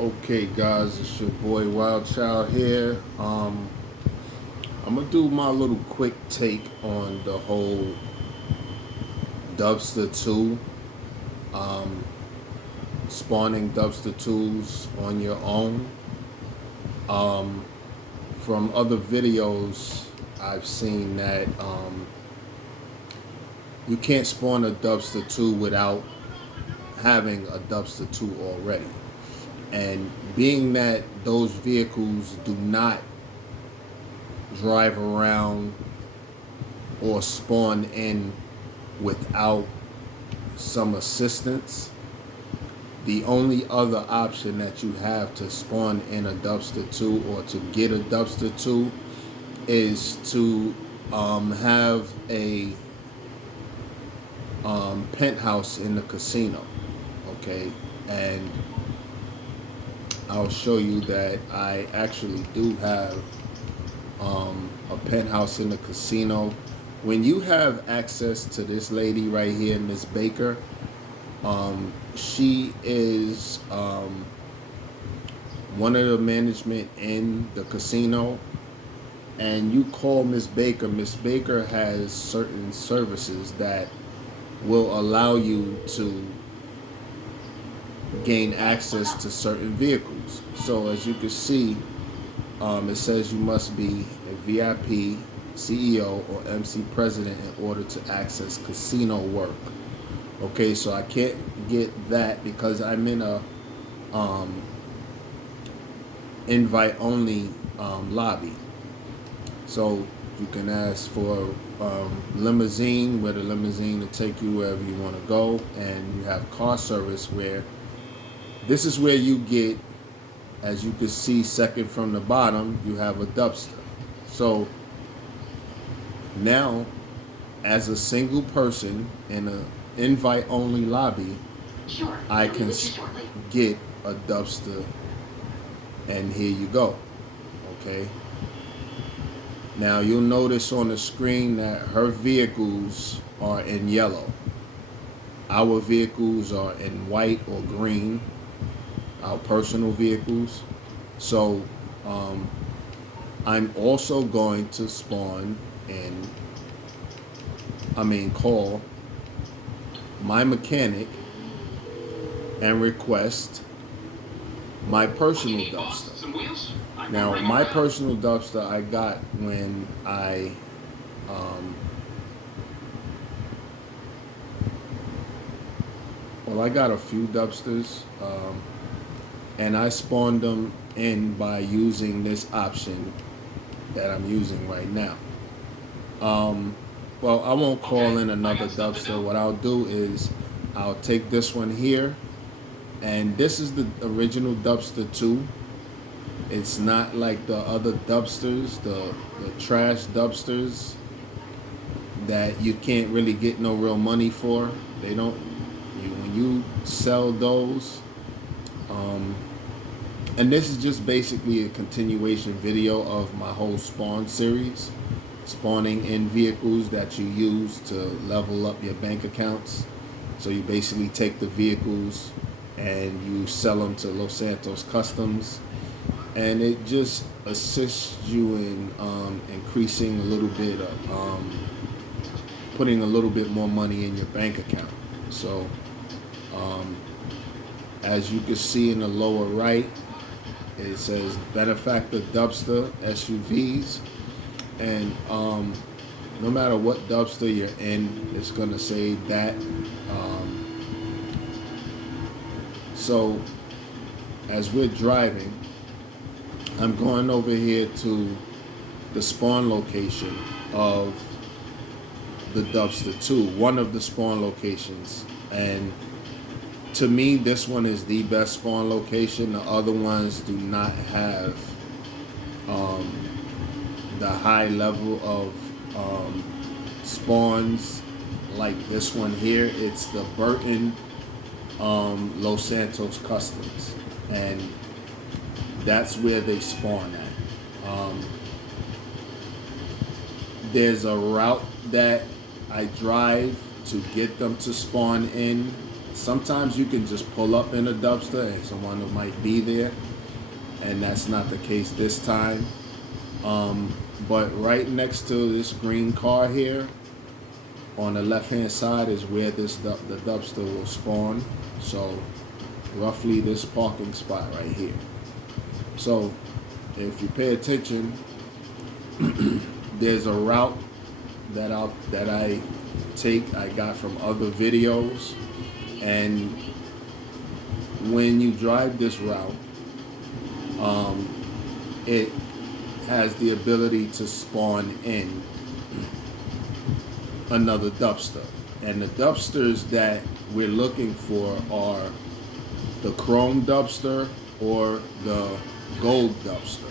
Okay, guys, it's your boy Wild Child here. I'm gonna do my little quick take on the whole Dubsta 2, um, spawning Dubsta 2s on your own. Um, from other videos, I've seen that you can't spawn a Dubsta 2 without having a Dubsta 2 already. And being that those vehicles do not drive around or spawn in without some assistance, the only other option that you have to spawn in a Dubsta 2 or to get a Dubsta 2 is to have a penthouse in the casino. Okay, and I'll show you that I actually do have a penthouse in the casino. When you have access to this lady right here, Miss Baker, she is one of the management in the casino, and you call Miss Baker. Miss Baker has certain services that will allow you to gain access to certain vehicles. So as you can see, it says you must be a VIP, CEO, or MC president in order to access casino work. Okay, so I can't get that because I'm in a invite only lobby. So you can ask for limousine, where the limousine will take you wherever you want to go, and you have car service where this is where you get, as you can see, second from the bottom, you have a Dubsta. So now, as a single person in an invite only lobby, I can get a Dubsta, and here you go. Okay. Now you'll notice on the screen that her vehicles are in yellow. Our vehicles are in white or green, our personal vehicles. So I'm also going to call my mechanic and request my personal Dubsta. Now, my personal Dubsta I got when I got a few Dubsters, and I spawned them in by using this option that I'm using right now. Well, I won't call in another Dubster. What I'll do is I'll take this one here, and this is the original Dubsta 2. It's not like the other Dubsters, the trash Dubsters that you can't really get no real money for. They don't. When you sell those, and this is just basically a continuation video of my whole spawn series, spawning in vehicles that you use to level up your bank accounts. So you basically take the vehicles and you sell them to Los Santos Customs, and it just assists you in increasing a little bit of putting a little bit more money in your bank account. So as you can see in the lower right, it says benefactor Dubsta SUVs, and no matter what Dubsta you're in, it's gonna say that. So as we're driving, I'm going over here to the spawn location of the Dubsta 2, one of the spawn locations. And to me, this one is the best spawn location. The other ones do not have the high level of spawns like this one here. It's the Burton Los Santos Customs, and that's where they spawn at. There's a route that I drive to get them to spawn in sometimes you can just pull up in a Dubsta and someone might be there, and that's not the case this time. But right next to this green car here, on the left hand side is where the Dubsta will spawn. So roughly this parking spot right here. So if you pay attention, there's a route that I take. I got from other videos, and when you drive this route, it has the ability to spawn in another Dubsta. And the Dubsters that we're looking for are the chrome Dubster or the gold Dubster.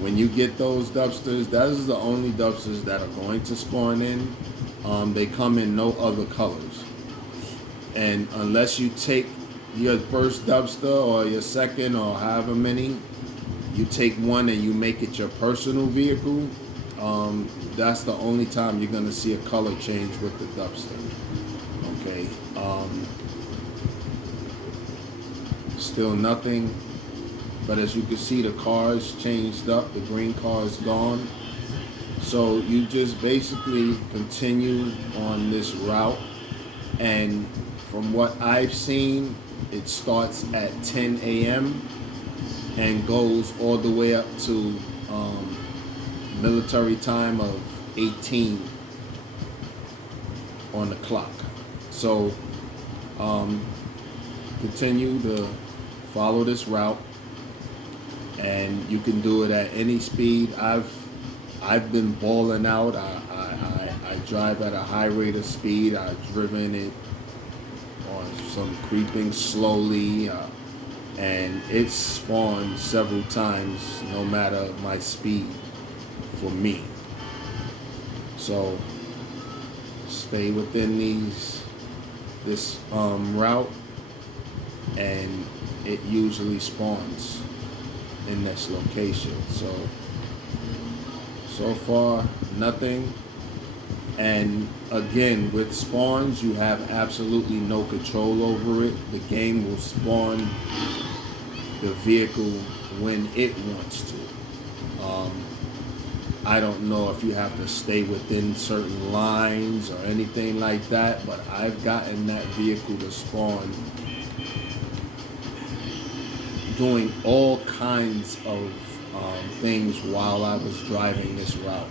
When you get those Dubsters, that is the only Dubsters that are going to spawn in. They come in no other colors. And unless you take your first Dubster or your second or however many, you take one and you make it your personal vehicle, that's the only time you're going to see a color change with the Dubster. Okay. Still nothing, but as you can see, the car's changed up. The green car is gone. So you just basically continue on this route, and from what I've seen, it starts at 10 a.m. and goes all the way up to military time of 18 on the clock. So continue to follow this route, and you can do it at any speed. I've been balling out. I drive at a high rate of speed. I've driven it on some creeping slowly, and it's spawned several times no matter my speed for me. So stay within this route, and it usually spawns in this location. So far nothing. And again, with spawns, you have absolutely no control over it. The game will spawn the vehicle when it wants to. I don't know if you have to stay within certain lines or anything like that, but I've gotten that vehicle to spawn doing all kinds of things while I was driving this route.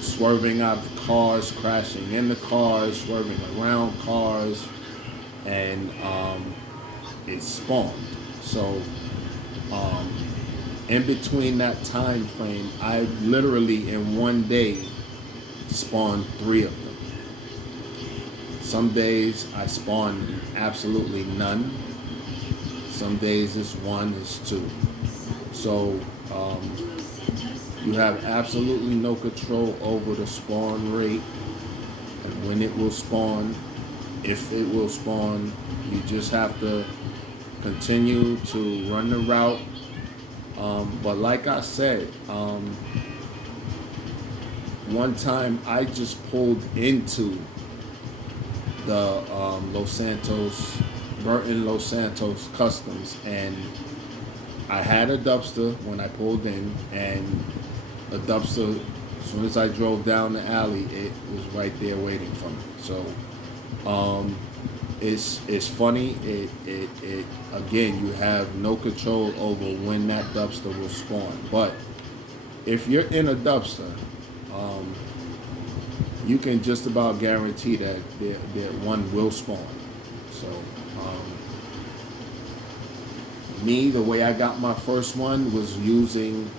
Swerving out the cars, crashing in the cars, swerving around cars, and it spawned. So in between that time frame, I literally in one day spawned 3 of them. Some days I spawned absolutely none. Some days it's 1, it's 2. So you have absolutely no control over the spawn rate and when it will spawn, if it will spawn. You just have to continue to run the route. But like I said, one time I just pulled into the Burton Los Santos Customs, and I had a Dubsta when I pulled in, and a Dubsta, as soon as I drove down the alley, it was right there waiting for me. So it's funny. It again, you have no control over when that Dubsta will spawn. But if you're in a Dubsta, you can just about guarantee that one will spawn. So me, the way I got my first one was using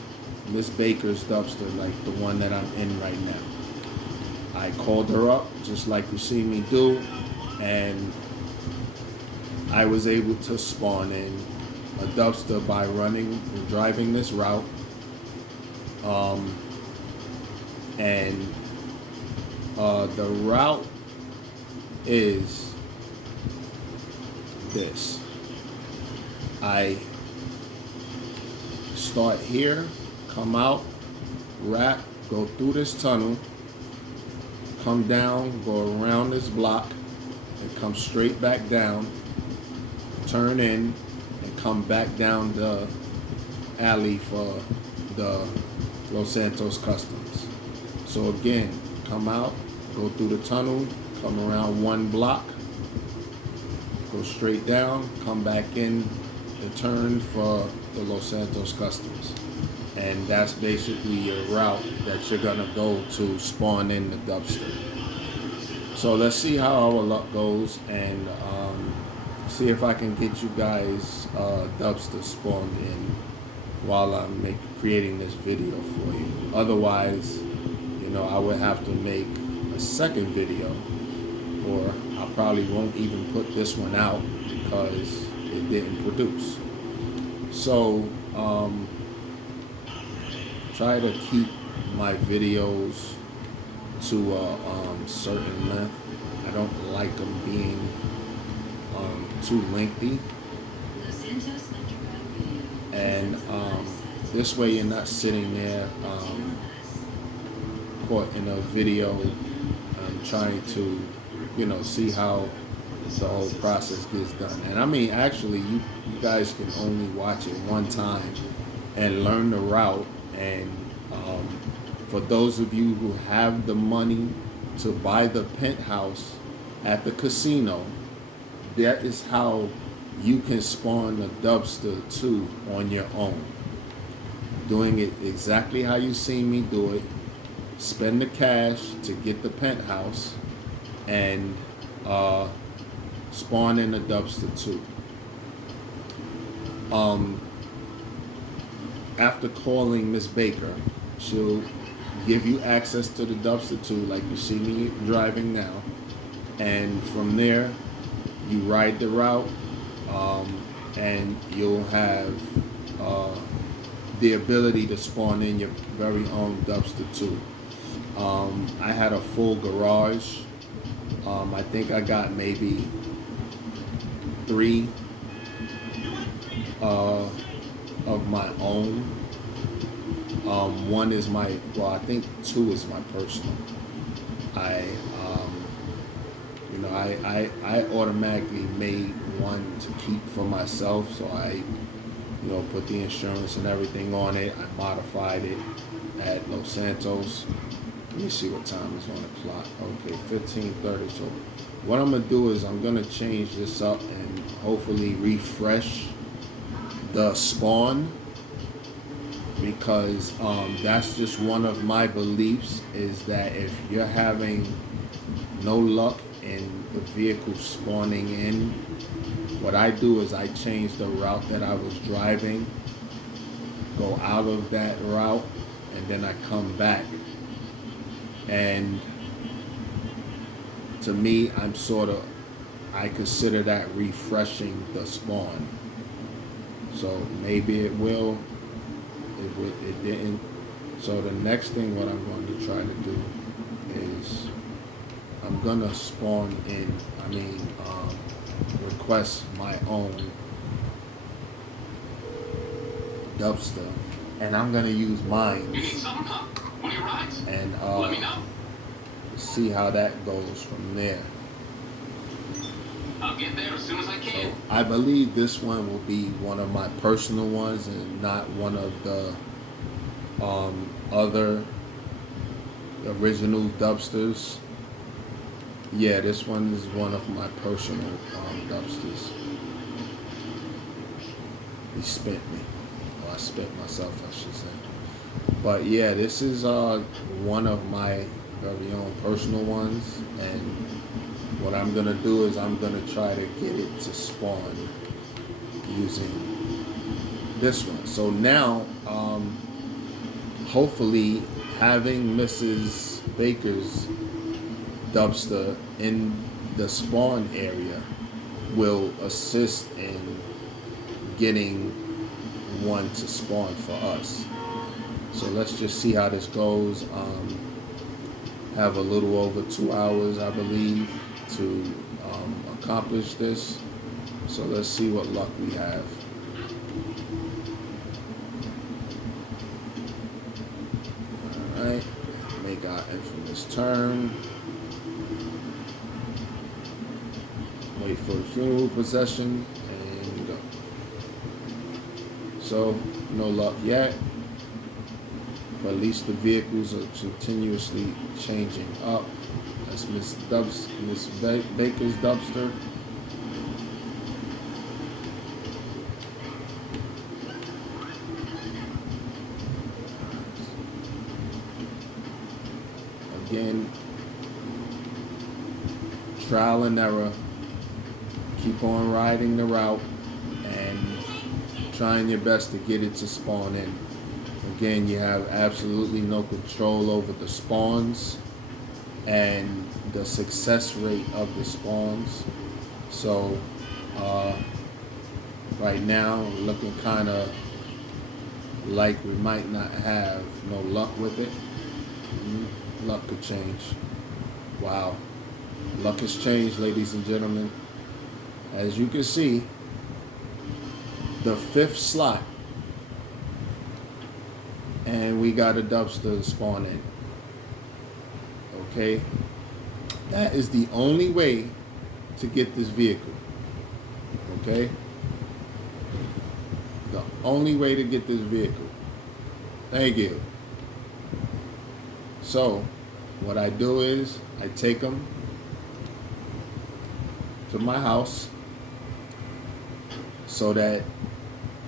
Miss Baker's Dubsta, like the one that I'm in right now. I called her up, just like you see me do, and I was able to spawn in a Dubsta by driving this route. And the route is this. I start here, come out, wrap, go through this tunnel, come down, go around this block, and come straight back down, turn in, and come back down the alley for the Los Santos Customs. So again, come out, go through the tunnel, come around one block, go straight down, come back in the turn for the Los Santos Customs. And that's basically your route that you're gonna go to spawn in the Dubsta. So let's see how our luck goes, and see if I can get you guys Dubsta spawned in while I'm creating this video for you. Otherwise, you know, I would have to make a second video, or I probably won't even put this one out because it didn't produce. So try to keep my videos to a certain length. I don't like them being too lengthy, and this way you're not sitting there caught in a video trying to, you know, see how the whole process gets done. And I mean, actually, you guys can only watch it one time and learn the route. And for those of you who have the money to buy the penthouse at the casino, that is how you can spawn the Dubsta 2 on your own. Doing it exactly how you see me do it. Spend the cash to get the penthouse and spawn in the Dubsta 2. After calling Miss Baker, she'll give you access to the Dubsta 2 like you see me driving now. And from there, you ride the route, and you'll have the ability to spawn in your very own Dubsta 2. I had a full garage. I think I got maybe 3 of my own. One is my, well, I think 2 is my personal. I automatically made one to keep for myself, so I, put the insurance and everything on it. I modified it at Los Santos. Let me see what time is on the clock. Okay, 15:30. So what I'm gonna do is I'm gonna change this up and hopefully refresh the spawn, because that's just one of my beliefs, is that if you're having no luck in the vehicle spawning in, what I do is I change the route that I was driving, go out of that route, and then I come back. And to me, I consider that refreshing the spawn. So maybe it will, it didn't. So the next thing what I'm going to try to do is I'm going to spawn in, request my own Dubsta, and I'm going to use mine and see how that goes from there. I'll get there as soon as I can. So I believe this one will be one of my personal ones and not one of the other original Dubsters. Yeah, this one is one of my personal Dubsters. He spent me. Or I spent myself, I should say. But yeah, this is one of my very own personal ones, and what I'm gonna do is I'm gonna try to get it to spawn using this one. So now, hopefully, having Mrs. Baker's Dubsta in the spawn area will assist in getting one to spawn for us. So let's just see how this goes. Have a little over 2 hours, I believe, to accomplish this. So let's see what luck we have. Alright, make our infamous turn. wait for the funeral procession, and go. So, no luck yet, but at least the vehicles are continuously changing up. That's Miss Baker's Dubster. Again, trial and error. Keep on riding the route and trying your best to get it to spawn in. Again, you have absolutely no control over the spawns and the success rate of the spawns. So right now, looking kind of like we might not have no luck with it. Luck could change. Wow. Luck has changed, ladies and gentlemen. As you can see, the 5th slot, and we got a Dubsta spawn in. Okay? That is the only way to get this vehicle. Okay? The only way to get this vehicle. Thank you. So, what I do is, I take them to my house so that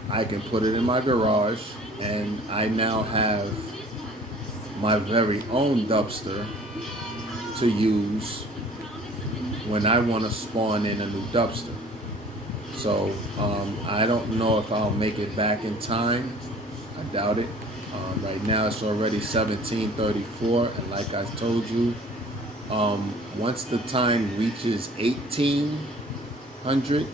I can put it in my garage, and I now have my very own Dubster to use when I want to spawn in a new Dubster. So I don't know if I'll make it back in time. I doubt it. Right now it's already 17:34, and like I told you, once the time reaches 1800,